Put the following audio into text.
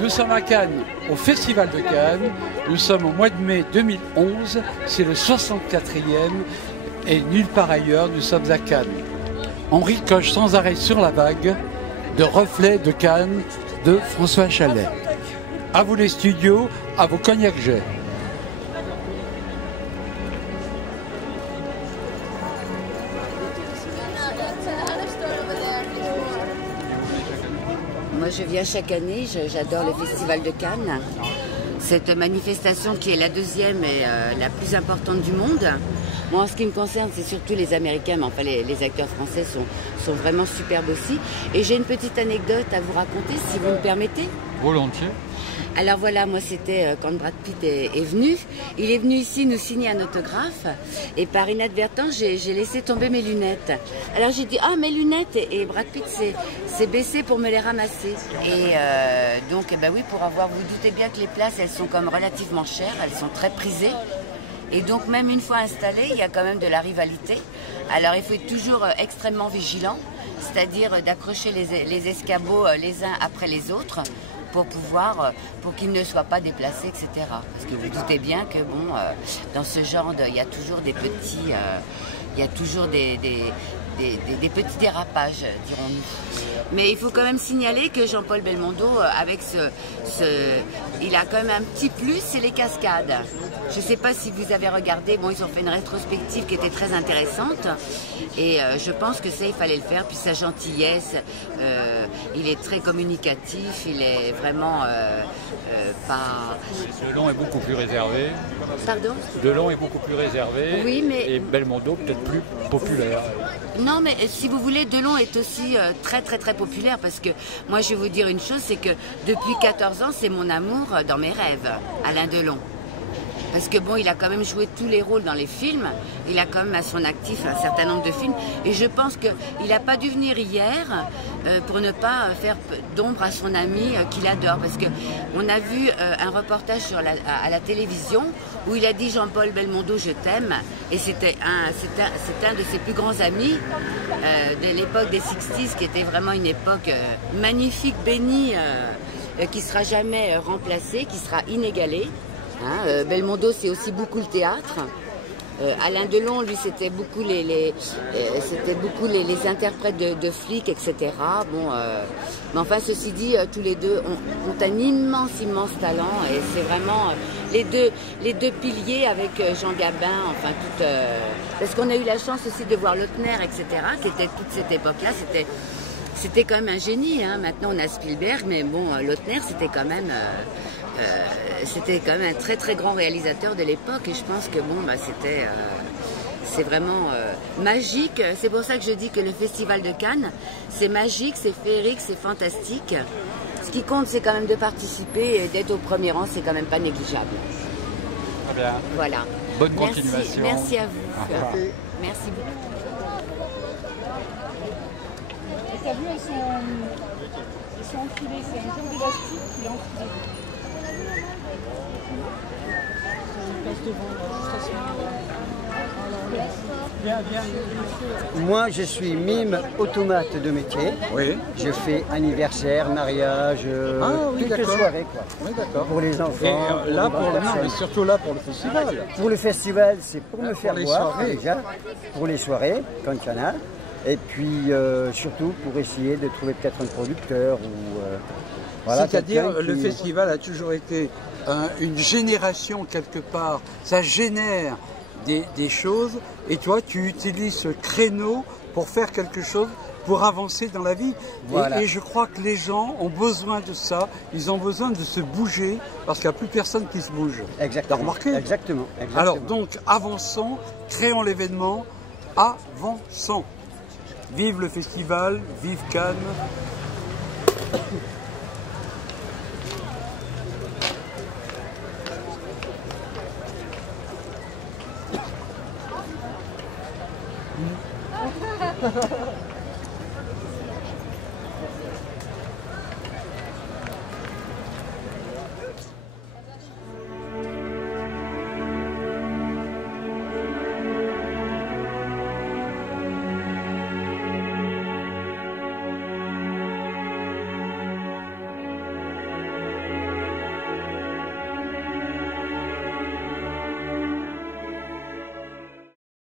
Nous sommes à Cannes, au Festival de Cannes. Nous sommes au mois de mai 2011. C'est le 64e et nulle part ailleurs, nous sommes à Cannes. On ricoche sans arrêt sur la vague de Reflets de Cannes de François Chalet. À vous les studios, à vos cognacs-jets. Moi, je viens chaque année, j'adore le Festival de Cannes. Cette manifestation qui est la deuxième et la plus importante du monde. Moi, en ce qui me concerne, c'est surtout les Américains, mais enfin, les acteurs français sont vraiment superbes aussi. Et j'ai une petite anecdote à vous raconter, si vous me permettez. Volontiers. Alors voilà, moi c'était quand Brad Pitt est venu. Il est venu ici nous signer un autographe et par inadvertance j'ai laissé tomber mes lunettes. Alors j'ai dit ah mes lunettes et Brad Pitt s'est baissé pour me les ramasser. Et donc ben oui, pour avoir, vous doutez bien que les places elles sont comme relativement chères, elles sont très prisées. Et donc même une fois installées, il y a quand même de la rivalité. Alors il faut être toujours extrêmement vigilant, c'est-à-dire d'accrocher les escabeaux les uns après les autres, pour qu'ils ne soient pas déplacés, etc. Parce que vous doutez bien que bon, dans ce genre, il y a toujours des petits, il y a toujours des petits dérapages, dirons-nous. Mais il faut quand même signaler que Jean-Paul Belmondo, avec il a quand même un petit plus, c'est les cascades. Je ne sais pas si vous avez regardé, bon, ils ont fait une rétrospective qui était très intéressante. Et je pense que ça, il fallait le faire. Puis sa gentillesse, il est très communicatif, il est vraiment pas... Delon est beaucoup plus réservé. Pardon ? Delon est beaucoup plus réservé. Oui, mais... Et Belmondo peut-être plus populaire. Non, mais si vous voulez, Delon est aussi très populaire parce que moi, je vais vous dire une chose, c'est que depuis 14 ans, c'est mon amour dans mes rêves, Alain Delon. Parce que bon, il a quand même joué tous les rôles dans les films, il a quand même à son actif un certain nombre de films, et je pense qu'il n'a pas dû venir hier pour ne pas faire d'ombre à son ami qu'il adore. Parce qu'on a vu un reportage à la télévision où il a dit Jean-Paul Belmondo, je t'aime, et c'était un de ses plus grands amis de l'époque des 60s, qui était vraiment une époque magnifique, bénie, qui ne sera jamais remplacée, qui sera inégalée. Hein, Belmondo, c'est aussi beaucoup le théâtre. Alain Delon, lui, c'était beaucoup les interprètes de flics, etc. Bon, mais enfin, ceci dit, tous les deux ont un immense talent et c'est vraiment les deux piliers avec Jean Gabin, enfin parce qu'on a eu la chance aussi de voir Lautner, etc. qui était toute cette époque-là. C'était quand même un génie. Hein. Maintenant, on a Spielberg, mais bon, Lautner, c'était quand même un très grand réalisateur de l'époque. Et je pense que bon, bah, c'est vraiment magique. C'est pour ça que je dis que le Festival de Cannes, c'est magique, c'est féerique, c'est fantastique. Ce qui compte, c'est quand même de participer et d'être au premier rang, c'est quand même pas négligeable. Très bien. Voilà. Bonne continuation. Merci à vous. Merci beaucoup. T'as vu, elles sont enfilées, c'est un genre d'élastique qui est enfilé. Passe devant, juste à ce moment. Moi, je suis mime automate de métier. Oui. Je fais anniversaire, mariage, toutes les soirées, quoi. Oui, d'accord. Pour les enfants. Et là, mais surtout là pour le festival. Pour le festival, c'est pour me faire les boire, soirées. déjà. Pour les soirées, quand il y en a. Et puis, surtout, pour essayer de trouver peut-être un producteur ou... voilà, c'est-à-dire, le festival a toujours été une génération quelque part. Ça génère des choses et toi, tu utilises ce créneau pour faire quelque chose, pour avancer dans la vie. Voilà. Et je crois que les gens ont besoin de ça. Ils ont besoin de se bouger parce qu'il n'y a plus personne qui se bouge. Exactement. T'as remarqué ? Exactement. Alors donc, avançons, créons l'événement, avançons. Vive le festival, vive Cannes.